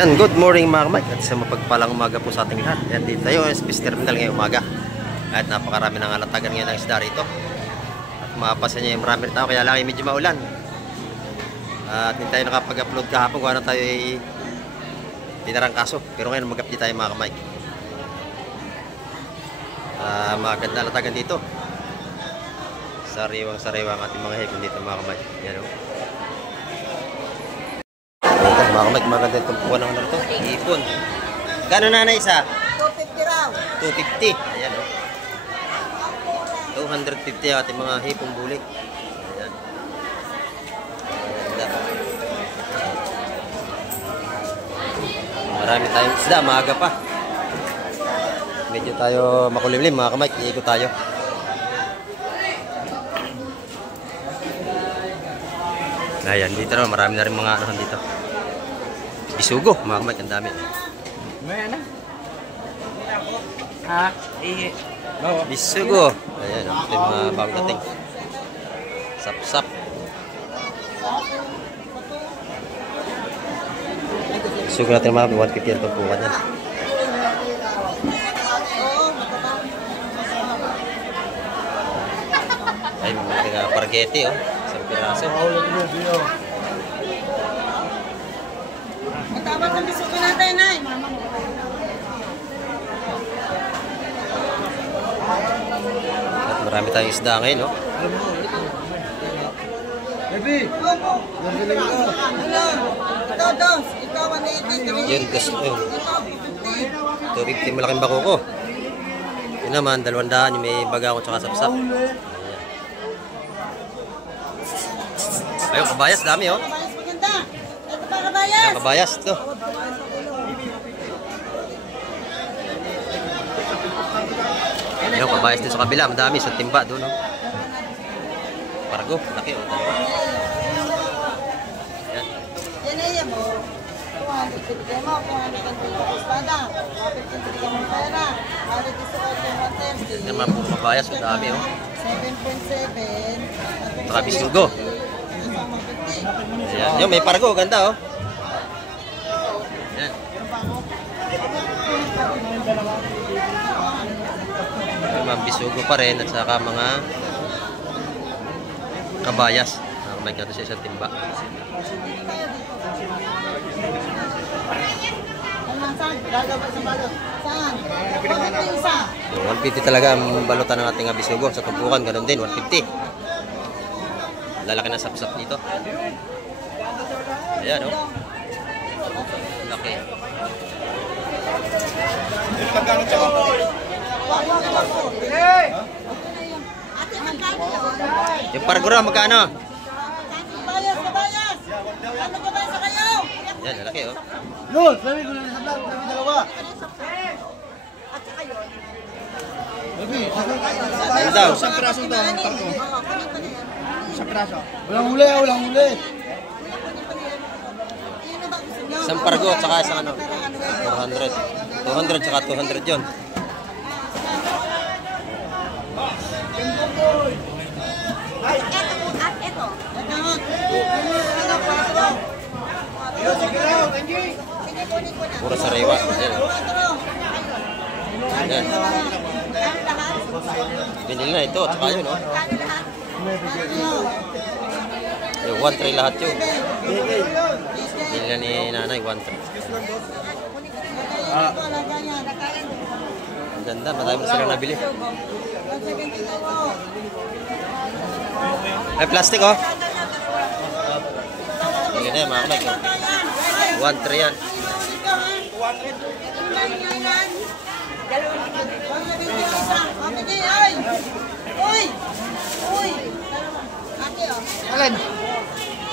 Yan, good morning mga kamay at sa mapagpalang umaga po sa ating lahat. Yan, dito tayo sa Fish Terminal ngayong umaga. At napakarami ng alatagan ngayon ng isda rito. At mapapansin nyo yung maraming tao kaya lang ay medyo maulan. At hindi tayo nakapag-upload kahapon kung ano tayo ay tinarangkaso. Pero ngayon mag-update tayo mga kamay. Maganda alatagan dito. Sariwang-sariwang ating mga hipon dito mga kamay. Yan o. Mga kamay, maganda itong puwan ng ano ito. Hipon. Gano'n na isa? 250 raw. 250. Ayan o. 250 ating mga hipong bulik. Ayan. Marami tayong isda, maaga pa. Medyo tayo makulimlim mga kamay, iikot tayo. Ayan, dito naman marami na rin mga ano dito. Bisugo, mga kamay, ang dami. May ano? Ha? Bisugo. Ayan, ito yung mga bagong dating. Sap-sap. Bisugo natin mga 150 ang pagpukan yan. Ay, mga pargete, oh. Isang piraso. Dapat ang bisugo natin, ay. At marami tayong isda ngayon, no? Baby! Hello. Ito, dos. Ito, 180. Yun, gusto yun. Ito, 50. 250 malaking bako ko. Yun naman, 200 yung may baga ko tsaka sapsap. Ayun, kabayas, dami, oh. Kabayas maganda. Ito pa, kabayas. Ayun, kabayas, ito. Ayun, kabayas din sa kabila. Madami sa timba doon, oh. Pargo, laki, oh. Ayan. Yan ay yan mo. 250 mo, 200 ang espada. 150 mo pera. 150 Yan naman po kabayas, madami, oh. 7.7. Saka bisugo. Ayan, yun, may pargo, ganda, oh. Ayan. May bisugo pa rin at saka mga kabayas. May gato siya sa timba. Saan? 150 isa. 150 talaga ang balutan ng ating bisugo. Sa tumpukan, ganun din, 150. Lalaki na sapsap dito. Ayan, oh. Laki. Yung pargura, magkano? Kabayas, kabayas. Ano kabayas sa kayo? Yan, lalaki, oh. Yun! Sabi ko na sa vlog, sabi dalawa. At saka yun. Baby, Ano daw? isang piraso daw ang parko. Oo, kunin pa na yan. Isang piraso. Walang huli, walang huli. Yun na ba gusto nyo? Isang pargo at saka isang ano? 400. 200 tsaka 200 yun. At ito. Ano pargo? Sige, kunin ko na. Puro sariwa. Ayan, oh. Ayan. Kano lahat? Binili na ito, tsaka yun, oh. Kano lahat? Yung 1-3 lahat yun. Binili na ni nanay, 1-3. Ang ganda, madami na silang nabili. Ay, plastic, oh. Hindi na yan, mga kamay. 1-3 yan. Alin?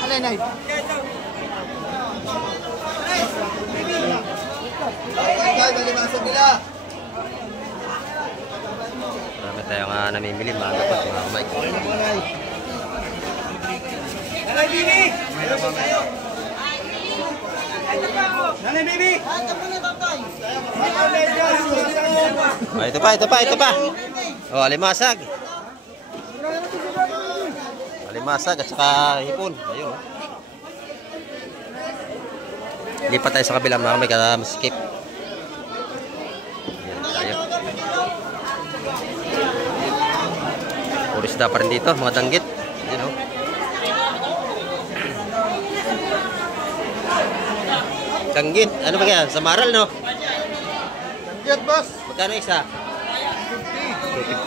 Alin ay? Marami tayong namimili, mga dapat, mga kamay. Nanay, baby! Oh, ito pa. Oh, alimasag. Alimasag at saka hipon. Ayun, oh. Lipat tayo sa kabila mga kamay, kada skip. Ayan tayo. Puro isda pa rin dito, mga danggit. Ayan o. Danggit, ano ba kaya? Sa Maral, no? Danggit, boss. Magkano isa?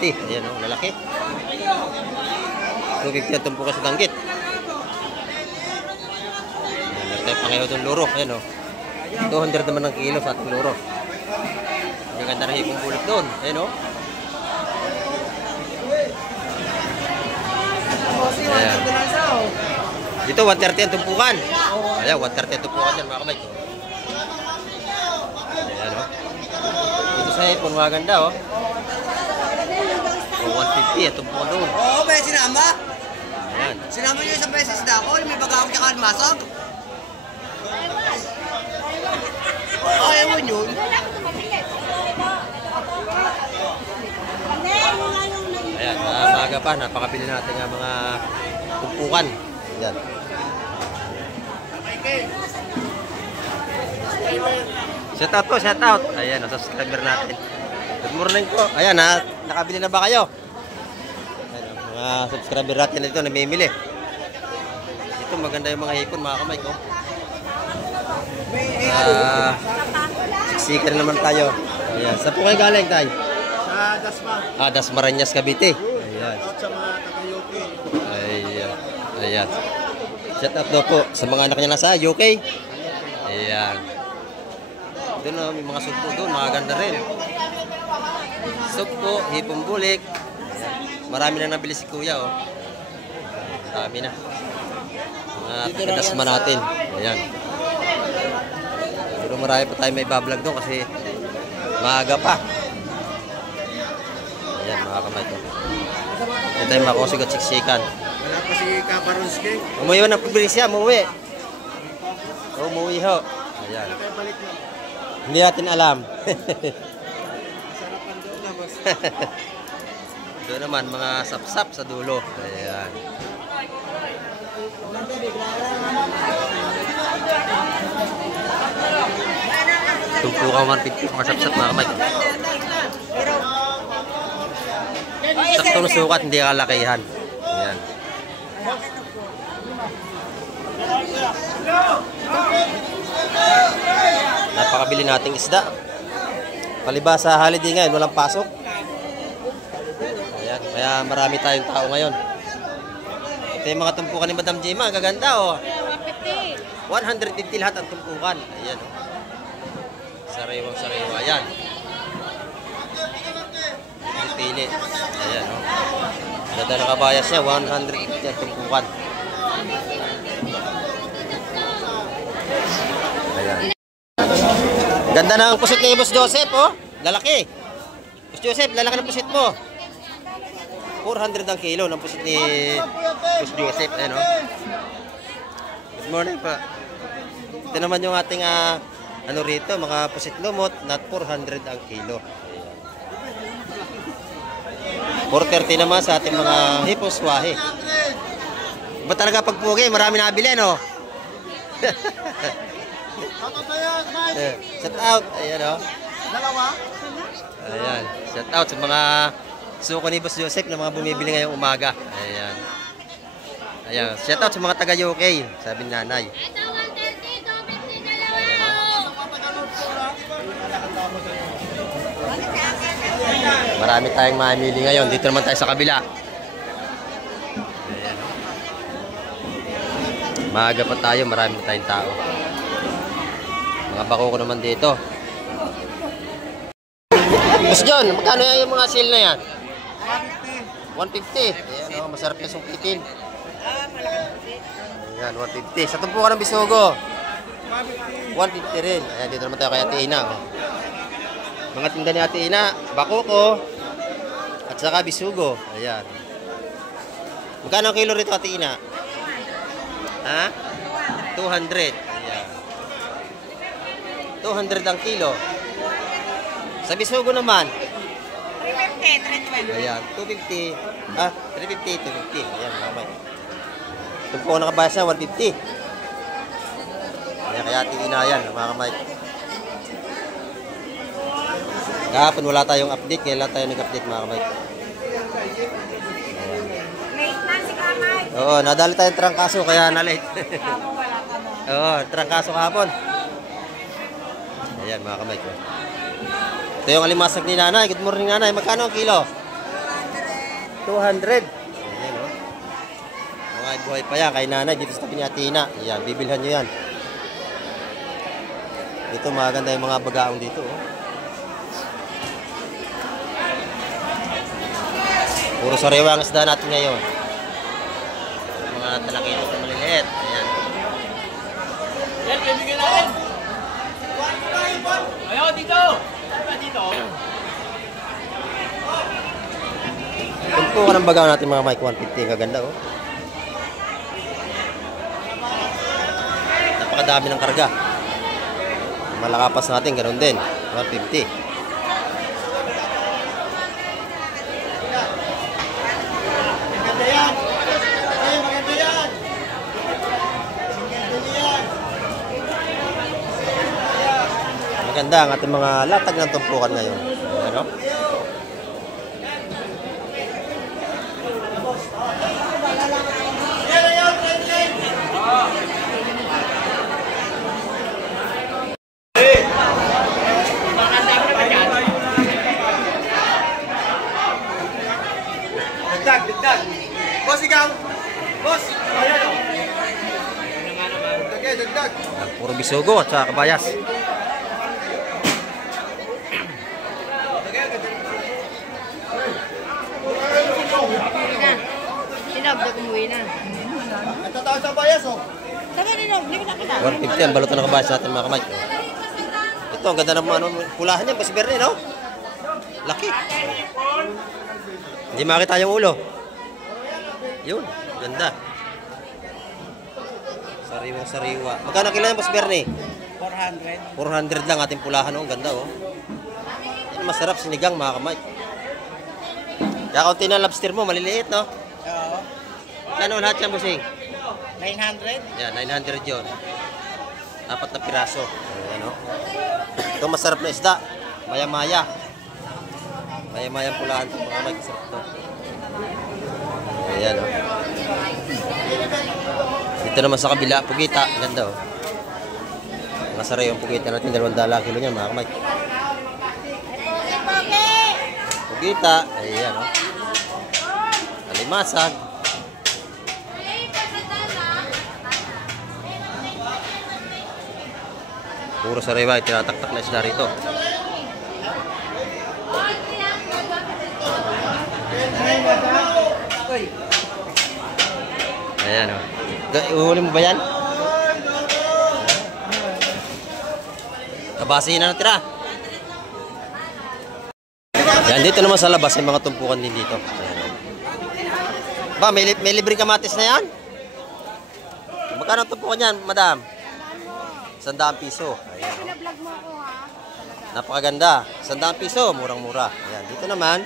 250. Ayan o, lalaki. 250 ang tumpukan sa danggit. Ayan, tayo pangayaw itong luro. Ayan o. 200 naman ang kilo sa ating luro. Ang ganda na hipong bulik doon. Ayan o. Ayan. Dito 130 ang tumpukan. Ayan, 130 ang tumpukan dyan mga kamay. Ayan o. Dito sa hipon maganda o. 150 ang tumpukan doon. Oo, may sinama. Ayan. Sinama niyo isang beses na ako. May baga akong tsaka masok. Ayaw mo yun. Ayan, maaga pa, napakabili natin ng mga tumpukan. Ayan. Shout out po, shout out. Ayan, subscriber natin. Good morning po. Ayan, nakabili na ba kayo? Ayan, mga subscriber natin dito, namimili. Ito, maganda yung mga hipon, mga kamay ko. Siksikan naman tayo. Ayan, saan po kayo galing tayo? Sa Dasma. Dasmariñas, Cavite. Ayan. Sa mga taga-UK. Ayan. Ayan. Shout out daw po sa mga anak niya nasa UK. Ayan. Doon na, may mga sugpo doon. Mga ganda rin. Sugpo, hipong bulik. Marami na nabili si kuya, oh. Marami na. Mga taga-dasma natin. Ayan. Pero marami pa tayo may bablog doon kasi maaga pa. Ayan, mga kamay ko. Ito tayo makosig at siksikan. Wala pa si Kaparunski. Umuwi na probinsya, umuwi. Umuwi ho. Ayan. Kaya balik na. Hindi natin alam. Sarapan doon na, boss. Doon naman, mga sapsap sa dulo. Ayan. Tumpukan 150, mga sapsap, mga kamay. Saktong sukat, hindi kalakihan. Ayan. Napakabili nating isda. Palibasa holiday ngayon, walang pasok. Ayan, kaya marami tayong tao ngayon. Ito yung mga tumpukan ni Madam Jema, ang gaganda oh. 150 lahat ang tumpukan. Ayan oh. Sariwang sariwa, ayan. Pili. Ayan oh. Ganda na kabayas niya, 150 ang tumpukan. Ayan. Ganda na ang pusit ni Boss Joseph, oh. Lalaki. Boss Joseph, lalaki ng pusit mo. 400 ang kilo ng pusit ni Boss Joseph. Ayan, oh. Good morning pa. Ito naman yung ating ano rito, mga pusit lumot, not 400 ang kilo. Ayan. 430 naman sa ating mga hipos wahe. Ba talaga pagpugi, marami nabili, no? Shout out. Ayan o. Dalawa? Ayan. Shout out sa mga suko ni Boss Joseph na mga bumibili ngayong umaga. Ayan. Ayan. Shout out sa mga taga UK. Sabi ni nanay. Marami tayong mamili ngayon. Dito naman tayo sa kabila. Ayan. Maaga pa tayo. Marami na tayong tao. Mga bako ko naman dito. Boss John, magkano yung mga sale na yan? 150. Ayan, oh, masarap na sungkitin. Ayan, 150. Sa tumpukan ng Bisogo, 150 rin. Ayan, dito naman tayo kay Ate Ina. Oh. Mga tinda ni Ate Ina, bakoko, at saka Bisugo. Ayan. Magkano ang kilo rito, Ate Ina? Ha? 200. 200 ang kilo. Sa Bisugo naman 350, 320. ayan, 250. 350, 250. Ayan, okay. Ito po nakabayas na 150. Ayan, kaya tiin na yan, mga kamay. Kahapon wala tayong update, kaya wala tayong nag-update, mga kamay. Late na si Kamay. Oo, nadali tayong trangkaso, kaya na-late. Kamo wala ka mo. Oo, trangkaso kahapon. Ayan, mga kamay ko. Ito yung alimasag ni nanay. Good morning, nanay. Magkano ang kilo? 200. Ayan, o. Mga buhay pa yan kay nanay. Dito sa tabi ni Atina. Ayan, bibilhan nyo yan. Dito, maganda yung mga bagaong dito, o. Puro sariwa ang isda natin ngayon. Mga talakito na maliliit. Ayan. Yan, kaibigan natin. Ayaw, dito. Dito. Tumpo ka ng bagaw natin mga Mike 150. Kaganda, oh. Napakadami ng karga. Malakapas natin, ganoon din. 150. Maganda yan. Ay, maganda yan. Maganda ang ating mga latag ng tumpukan ngayon. Ano? Dagdag, dagdag. Boss, ikaw. Boss. Ayan, o. Dagdag, dagdag. Puro bisugo at saka kabayas. Sinabda kumuwi na. Ang tatawag sa bayas, o. Saka ninog, hindi ko nakita. 150 ang baluto ng kabayas natin mga kamay. Ito, ang ganda ng ano, pulahan niya. Basi Berne, no? Laki. Hindi makita yung ulo. Yun, ganda. Sariwang sariwa. Magkano kilo yan, Boss Bernie? 400. 400 lang ating pulahan, oh. Ang ganda, oh. Yan, masarap sinigang, mga kamay. Kaya kaunti na lobster mo, maliliit, no? Oo. Kano lahat yan, Bossing? 900. Yan, 900 yun. 4 na piraso. Ayan, oh. Ito masarap na isda. Maya-maya. Maya-maya ang pulahan ito, mga kamay. Masarap ito. Ayan, oh. Dito naman sa kabila, pugita. Ganda, oh. Masarap yung pugita natin. 200 kilo niyan, mga kamay. Pugita. Ayan, oh. Alimasag. Puro sariwa, tinataktak na isda rito. Ayan, oh. Uhuli mo ba yan? Kabasihin na natira. Yan, dito naman sa labas, may mga tumpukan din dito. Ayan, oh. Ba, may libre kamatis na yan? Magkano tumpukan yan, madam? 100 piso. Ayan, oh. Napakaganda. 100 piso, murang-mura. Ayan, dito naman,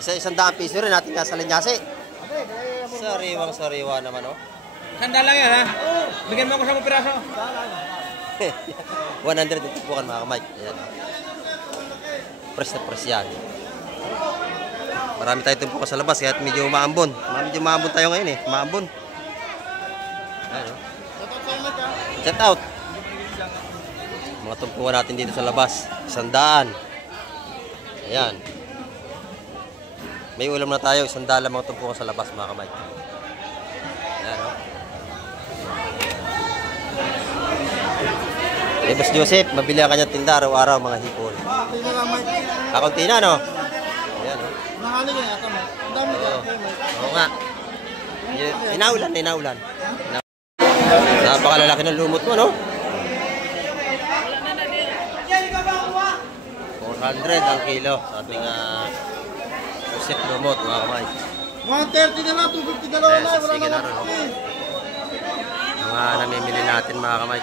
100 piso rin natin nga sa linyasi. Sariwang-sariwa naman, oh. Sandal lang yan, ha? Bigyan mo ako sa mga piraso. 100 ito po kan mga kamay. Ayan. Press na press yan. Marami tayo tumpukan sa labas, kaya medyo maambon. Medyo maambon tayo ngayon, eh. Maambon. Ayan, oh. Set out. Mga tumpukan natin dito sa labas. 100. Ayan. May ulam na tayo. 100 lang mga tumpukan sa labas, mga kamay. Ayan, oh. Eh, Boss Joseph, mabili ang kanyang tinda araw-araw, mga hipon. Tingnan lang, Mike. Kakunti na, no? Ayan, oh. Mahali yan ata, Mike. Ang dami Oo. ka, Mike. Oo nga. Inaulan. Napakalalaki ng lumot mo, no? 400 ang kilo sa ating pusit lumot, mga kamay. 130 na lang, 250 dalawa na. Wala Sige na na rin, oh. Mga namimili natin, mga kamay.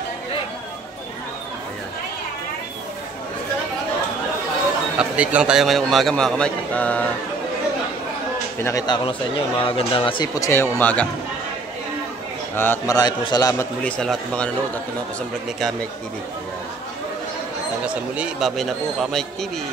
Ayan. Update lang tayo ngayong umaga, mga kamay. At pinakita ko na sa inyo yung mga gandang seafoods ngayong umaga. At marami pong salamat muli sa lahat ng mga nanood at mga kasambrag ni Kamike TV. Ayan. Hanggang sa muli, babay na po Kamike TV.